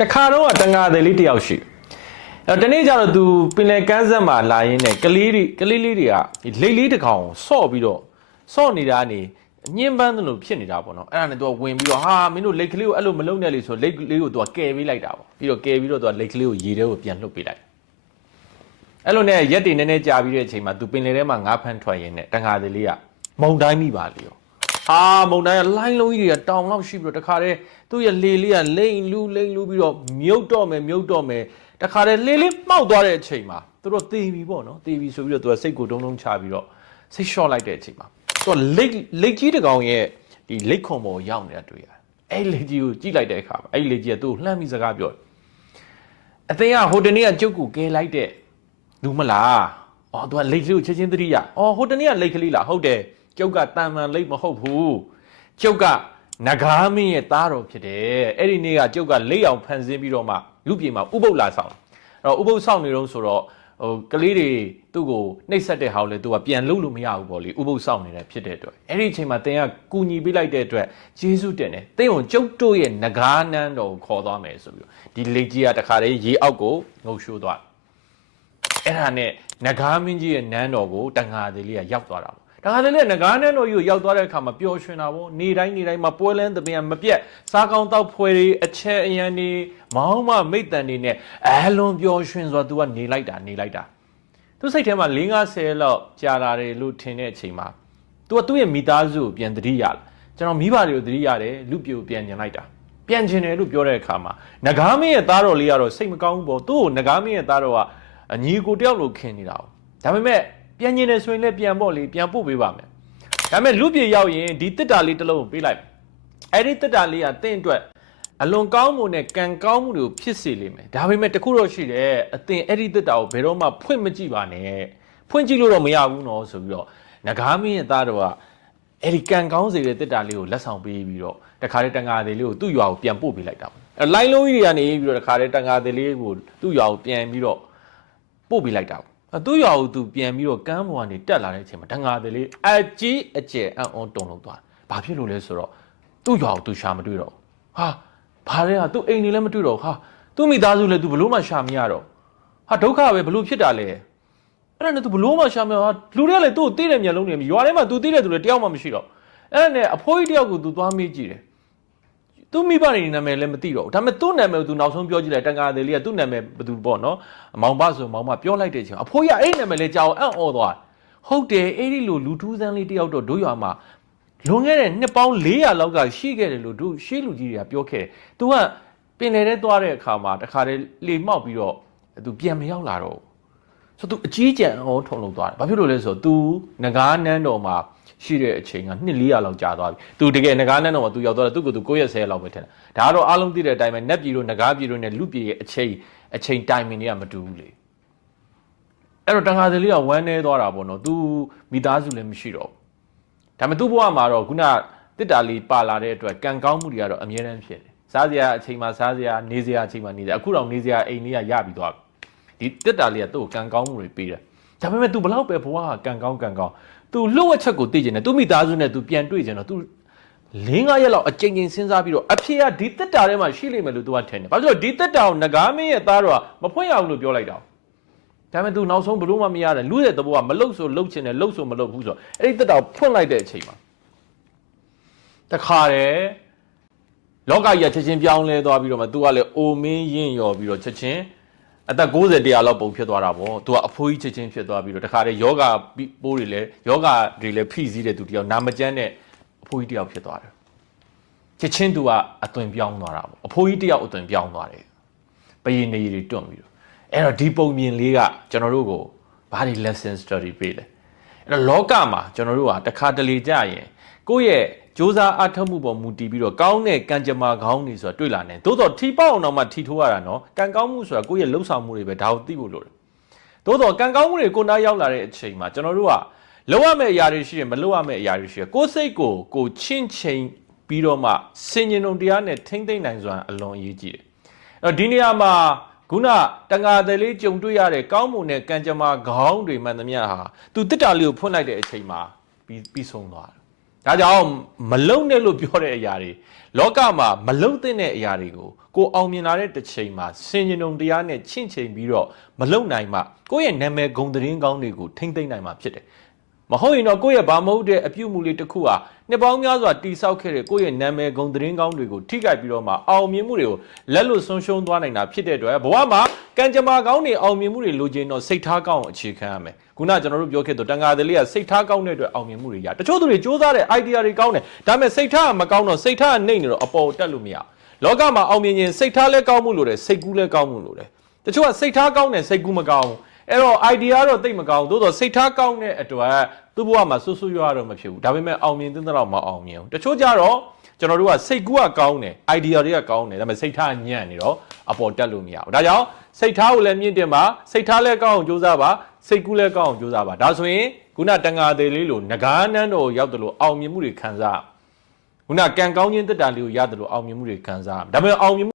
တခါတော့တန်ငါတယ်လေးတယောက်ရှိတနေ့ကျတော့သူပင်လယ်ကမ်းစပ်မှာလာရင်းနဲ့ကလေးလေးတွေကလိတ်လေးတစ်ကောင်ဆော့ပြီးတော့ဆော့နေတာနေညှင်းပန်းသလိုဖြစ်နေတာပေါ့နော်အဲ့ဒါနဲ့သူကဝင်ပြီးတော့ဟာမင်းတို့လိတ်ကလေးကိုအဲ့လိုမလုံနဲ့လေဆိုလိတ်ကလေးကိုသူကကယ်ပေးလိုက်တာပေါ့ပြီးတော့ကယ်ပြီးတော့သူကလိတ်ကလေးကိုရေထဲကိုပြန်လှုပ်ပေးလိုက်အဲ့လိုနဲ့ရက်တွေနည်းနည်းကြာပြီးတဲ့အချိန်မှာသူပင်လယ်ထဲမှာငါးဖမ်းထွက်ရင်းနဲ့တန်ငါတယ်လေးကမုန်တိုင်းမိပါလေရောမုန်တိုင်းကလိုင်းလုံးကြီးတွေကတောင်လောက်ရှိပြီးတော့တခါတည်းသူ့ရဲ့လေလေးကလိမ့်လူပြီးတော့မြုပ်တော့မယ်တခါတည်းလေလေးမှောက်သွားတဲ့အချိန်မှာသူတို့တေးပြီပေါ့နော်တေးပြီဆိုပြီးတော့သူကစိတ်ကိုတုံးချပြီးတော့စိတ်လျှော့လိုက်တဲ့အချိန်မှာသူကလိတ်ကြီးတစ်ကောင်ရဲ့ဒီလိတ်ခုံပေါ်ရောက်နေတာတွေ့ရတယ်အဲ့လိတ်ကြီးကိုကြည့်လိုက်တဲ့အခါမှာအဲ့လိတ်ကြီးကသူ့ကိုလှမ်းပြီးစကားပြောတယ်အသိကဟိုတနေ့ကကျုပ်ကိုကဲလိုက်တဲ့လူမလားသူကလိတ်ကလေးကိုချက်ချင်းသတိရဟိုတနေ့ကလိတ်ကလေးလားဟုတ်တယ်ကျုပ်ကတန်မှန်လိတ်မဟုတ်ဘူးကျုပ်ကနဂါမင်းရဲ့သားတော်ဖြစ်တယ်အဲ့ဒီနေ့ကကျုပ်ကလိတ်အောင်ဖန်ဆင်းပြီးတော့မှလူပြေမှာဥပုပ်လာဆောင်အဲ့တော့ဥပုပ်ဆောင်နေတော့ဆိုတော့ကလေးတွေသူ့ကိုနှိပ်စက်တဲ့ဟာကိုလေသူကပြန်လုပ်လို့မရဘူးပေါ့လေဥပုပ်ဆောင်နေတဲ့ဖြစ်တဲ့အတွက်အဲ့ဒီအချိန်မှာတင်ကကူညီပေးလိုက်တဲ့အတွက်ယေရှုတင်တယ်တင်ကိုကျုပ်တို့ရဲ့နဂါနန်းတော်ကိုခေါ်သွားမယ်ဆိုပြီးဒီလိတ်ကြီးကတခါတည်းရေအောက်ကိုငုပ်ရှိုးသွားအဲ့ဒါနဲ့နဂါမင်းကြီးရဲ့နန်းတော်ကိုတန်ငါသေးလေးကရောက်သွားတာပေါ့တခါတည်းလေငကားနန်းတော်ကြီးကိုရောက်သွားတဲ့အခါမှာပျော်ရွှင်တာပေါ့နေတိုင်းမှာပွဲလန်းသပင်မပြတ်စားကောင်းတောက်ဖွဲတွေအချက်အရန်တွေမောင်းမမိတ်တန်တွေနဲ့အလွန်ပျော်ရွှင်စွာသူကနေလိုက်တာသူစိတ်ထဲမှာ50လောက်ကြာလာတယ်လို့ထင်တဲ့အချိန်မှာသူကသူ့ရဲ့မိသားစုကိုပြန်သတိရလာကျွန်တော်မိဘတွေကိုသတိရတယ်လူပြိုပြန်ကျင်လိုက်တာပြန်ကျင်တယ်လို့ပြောတဲ့အခါမှာငကားမင်းရဲ့သားတော်လေးကတော့စိတ်မကောင်းဘူးပေါ့သူ့ကိုငကားမင်းရဲ့သားတော်ကအညီကိုတယောက်လိုခင်နေတာ哦ဒါပေမဲ့ပြန်ကျင်နေဆိုရင်လည်းပြန်ပေါ့လေပြန်ပို့ပေးပါမယ်ဒါပေမဲ့လူပြေရောက်ရင်ဒီတစ်တာလေးတစ်လုံးကိုပေးလိုက်အဲ့ဒီတစ်တာလေးကတင့်အတွက်အလွန်ကောင်းမှုနဲ့ကံကောင်းမှုတွေကိုဖြစ်စေလိမ့်မယ်ဒါပေမဲ့တခုတော့ရှိတယ်အသင်အဲ့ဒီတစ်တာကိုဘယ်တော့မှဖွင့်မကြည့်ပါနဲ့ဖွင့်ကြည့်လို့တော့မရဘူးနော်ဆိုပြီးတော့ငကားမင်းရဲ့သားတော်ကအဲ့ဒီကံကောင်းစေတဲ့တစ်တာလေးကိုလက်ဆောင်ပေးပြီးတော့တခါတည်းတန်ငါသေးလေးကိုသူ့ရွာကိုပြန်ပို့ပေးလိုက်တာအဲ့လိုင်းလုံးကြီးတွေကနေပြီးတော့တခါတည်းတန်ငါသေးလေးကိုသူ့ရွာကိုပြန်ပြီးတော့ပို့ပေးလိုက်တာသူ့ရွာကိုသူပြန်ပြီးတော့ကမ်းပေါ်ကနေတက်လာတဲ့အချိန်မှာတန်ငါသေးလေးအကြီးအကျယ်အံ့ဩတုန်လှုပ်သွားဘာဖြစ်လို့လဲဆိုတော့သူ့ရွာကိုသူရှာမတွေ့တော့ဘာလဲသူ့အိမ်နေလည်းမတွေ့တော့သူ့မိသားစုလည်းသူဘလို့မှရှာမရတော့ဒုက္ခပဲဘလို့ဖြစ်တာလဲအဲ့ဒါနဲ့သူဘလို့မှရှာမရလူတွေကလည်းသူ့ကိုသိတဲ့မျက်လုံးတွေရွာထဲမှာသူသိတဲ့သူလည်းတယောက်မှမရှိတော့အဲ့ဒါနဲ့အဖိုးကြီးတယောက်ကိုသူသွားမေးကြည့်တယ်သူမိဘနေနာမည်လည်းမသိတော့ဘူးဒါပေမဲ့သူ့နာမည်ကိုသူနောက်ဆုံးပြောကြည့်လိုက်တန်ငါသေးလေးကသူ့နာမည်ဘယ်သူပေါ့နော်မောင်ဘဆိုမောင်မပြောလိုက်တဲ့အချိန်အဖိုးရအဲ့နာမည်လေးကြောက်အံ့ဩသွားဟုတ်တယ်အဲ့ဒီလိုလူထူးဆန်းလေးတယောက်တော့တို့ရွာမှာလွန်ခဲ့တဲ့နှစ်ပေါင်း400လောက်ကရှိခဲ့တယ်လို့တို့ရှေးလူကြီးတွေကပြောခဲ့တယ်။ तू ကပင်လယ်ထဲသွားတဲ့အခါမှာတခါတည်းလေမှောက်ပြီးတော့ तू ပြန်မရောက်လာတော့ဘူးဆို तू အကြီးကျယ်အောင်ထုံလုံးသွားတယ်။ဘာဖြစ်လို့လဲဆိုတော့ तू ငကားနန်းတော်မှာရှိတဲ့အချိန်ကနှစ်400လောက်ကြာသွားပြီ။ तू တကယ်ငကားနန်းတော်မှာ तू ရောက်သွားတယ်သူ့ကို तू 910လောက်ပဲထင်တယ်။ဒါကတော့အားလုံးသိတဲ့အတိုင်းပဲနက်ပြည်တို့ငကားပြည်တို့နဲ့လူပြည်ရဲ့အချိန်တိုင်မင်တွေကမတူဘူးလေ။အဲ့တော့တန်ခါးစလေးကဝမ်းနေသွားတာပေါ့နော်။ तू မိသားစုလည်းမရှိတော့ဘူး။ဒါပေမဲ့သူ့ဘဝမှာတော့ခုနတစ်တာလေးပါလာတဲ့အတွက်ကံကောင်းမှုတွေကတော့အမြဲတမ်းဖြစ်တယ်။စားစရာအချိန်မှာစားစရာနေစရာအချိန်မှာနေစရာအခုတော့နေစရာအိမ်လေးကရပြီးသွားပြီ။ဒီတစ်တာလေးကသူ့ကိုကံကောင်းမှုတွေပေးတယ်။ဒါပေမဲ့ तू ဘလောက်ပဲဘဝကကံကောင်း तू လှုပ်ဝက်ချက်ကိုသိကျင်တယ်။ तू မိသားစုနဲ့ तू ပြန်တွေ့ကျင်တော့ तू 4-5ရက်လောက်အချိန်စဉ်းစားပြီးတော့အဖေကဒီတစ်တာထဲမှာရှိလိမ့်မယ်လို့ तू ကထင်တယ်။ဘာလို့လဲဆိုတော့ဒီတစ်တာကိုငကားမင်းရဲ့သားတော်ကမဖွင့်ရဘူးလို့ပြောလိုက်တာ။ဒါပေမဲ့ तू နောက်ဆုံးဘလို့မှမရတယ်လူရဲ့သဘောကမလှုပ်ဆိုလှုပ်ချင်တယ်လှုပ်ဆိုမလှုပ်ဘူးဆိုတော့အဲ့ဒီတစ်တာကိုဖွင့်လိုက်တဲ့အချိန်မှာတခါတည်းလောကကြီးကချက်ချင်းပြောင်းလဲသွားပြီးတော့မှ तू ကလည်းအိုမင်းရင့်ရော်ပြီးတော့ချက်ချင်းအသက်90 100လောက်ပုံဖြစ်သွားတာပေါ့ तू ကအဖိုးကြီးချက်ချင်းဖြစ်သွားပြီးတော့တခါတည်းယောဂပိုးတွေလည်းဖိစီးတဲ့သူတယောက်နာမကျန်းတဲ့အဖိုးကြီးတယောက်ဖြစ်သွားတယ်ချက်ချင်း तू ကအသွင်ပြောင်းသွားတာပေါ့အဖိုးကြီးတယောက်အသွင်ပြောင်းသွားတယ်ပရိနေရီတွေတွန့်ပြီးတော့အဲ့တော့ဒီပုံမြင်လေးကကျွန်တော်တို့ကိုဘာတွေ lesson study ပေးလဲအဲ့တော့လောကမှာကျွန်တော်တို့ကတခါတလေကြာရင်ကိုယ့်ရဲ့စ조사အားထုတ်မှုပေါ်မူတည်ပြီးတော့ကောင်းတဲ့ကံကြမ္မာကောင်းတွေဆိုတာတွေ့လာတယ်။သို့တော့ထီပေါအောင်တော့မှထီထိုးရတာနော်။ကံကောင်းမှုဆိုတာကိုယ့်ရဲ့လှုပ်ဆောင်မှုတွေပဲဒါကိုသိဖို့လိုတယ်။သို့တော့ကံကောင်းမှုတွေကိုနားရောက်လာတဲ့အချိန်မှာကျွန်တော်တို့ကလုပ်ရမယ့်အရာတွေရှိတယ်မလုပ်ရမယ့်အရာတွေရှိတယ်။ကိုယ်စိတ်ကိုချင်းချိန်ပြီးတော့မှစင်ញင်ုံတရားနဲ့ထိမ့်သိမ့်နိုင်စွာအလွန်အရေးကြီးတယ်။အဲ့တော့ဒီနေရာမှာခုနတန်ငါတယ်လေးကြုံတွေ့ရတဲ့ကောင်းမှုနဲ့ကံကြမ္မာကောင်းတွေမှန်သမျှဟာသူတစ်တာလေးကိုဖွင့်လိုက်တဲ့အချိန်မှာပြီးဆုံးသွားတယ် ဒါကြောင့်မလုံနဲ့လို့ပြောတဲ့အရာတွေလောကမှာမလုံတဲ့အရာတွေကိုကိုအောင်မြင်လာတဲ့တစ်ချိန်မှာစင်ကြင်ုံတရားနဲ့ချင့်ချိန်ပြီးတော့မလုံနိုင်မှကိုယ့်ရဲ့နာမည်ဂုဏ်သတင်းကောင်းတွေကိုထိမ့်သိမ့်နိုင်မှာဖြစ်တယ်မဟုတ်ရင်တော့ကိုယ့်ရဲ့ဘာမဟုတ်တဲ့အပြုမှုလေးတစ်ခုဟာနှစ်ပေါင်းများစွာတိဆောက်ခဲ့တဲ့ကိုယ့်ရဲ့နာမည်ဂုဏ်သတင်းကောင်းတွေကိုထိခိုက်ပြီးတော့မှအောင်မြင်မှုတွေကိုလက်လွတ်ဆုံးရှုံးသွားနိုင်တာဖြစ်တဲ့အတွက်ဘဝမှာကံကြမ္မာကောင်းတွေအောင်မြင်မှုတွေလိုချင်တော့စိတ်ထားကောင်းအောင်အခြေခံရမယ်ခုနကျွန်တော်တို့ပြောခဲ့တော့တန်ဃာသည်လေးကစိတ်ထားကောင်းတဲ့အတွက်အောင်မြင်မှုတွေရတချို့သူတွေစ조사တဲ့ idea တွေကောင်းတယ်ဒါပေမဲ့စိတ်ထားမကောင်းတော့စိတ်ထားနှိမ့်နေတော့အပေါ်တက်လို့မရလောကမှာအောင်မြင်ရင်စိတ်ထားလည်းကောင်းမှုလို့တယ်စိတ်ကူးလည်းကောင်းမှုလို့တယ်တချို့ကစိတ်ထားကောင်းတယ်စိတ်ကူးမကောင်းအဲ့တော့ idea တော့သိမကောင်းသို့တော့စိတ်ထားကောင်းတဲ့အတွက်သူ့ဘဝမှာဆွဆွရွားတော့မဖြစ်ဘူးဒါပေမဲ့အောင်မြင်တဲ့တော့မအောင်မြင်ဘူးတချို့ကြတော့ကျွန်တော်တို့ကစိတ်ကူးကကောင်းတယ် idea တွေကကောင်းတယ်ဒါပေမဲ့စိတ်ထားညံ့နေတော့အပေါ်တက်လို့မရဘူးဒါကြောင့်စိတ်ထားကိုလည်းမြင့်တင်ပါစိတ်ထားလည်းကောင်းအောင်ကြိုးစားပါစိတ်ကူးလည်းကောင်းအောင်ကြိုးစားပါဒါဆိုရင်ခုနတန်ဃာသေးလေးလိုငကားနန်းတော်ရောက်တယ်လို့အောင်မြင်မှုတွေခံစားခုနကံကောင်းခြင်းတက်တာလေးကိုရတယ်လို့အောင်မြင်မှုတွေခံစားဒါပေမဲ့အောင်မြင်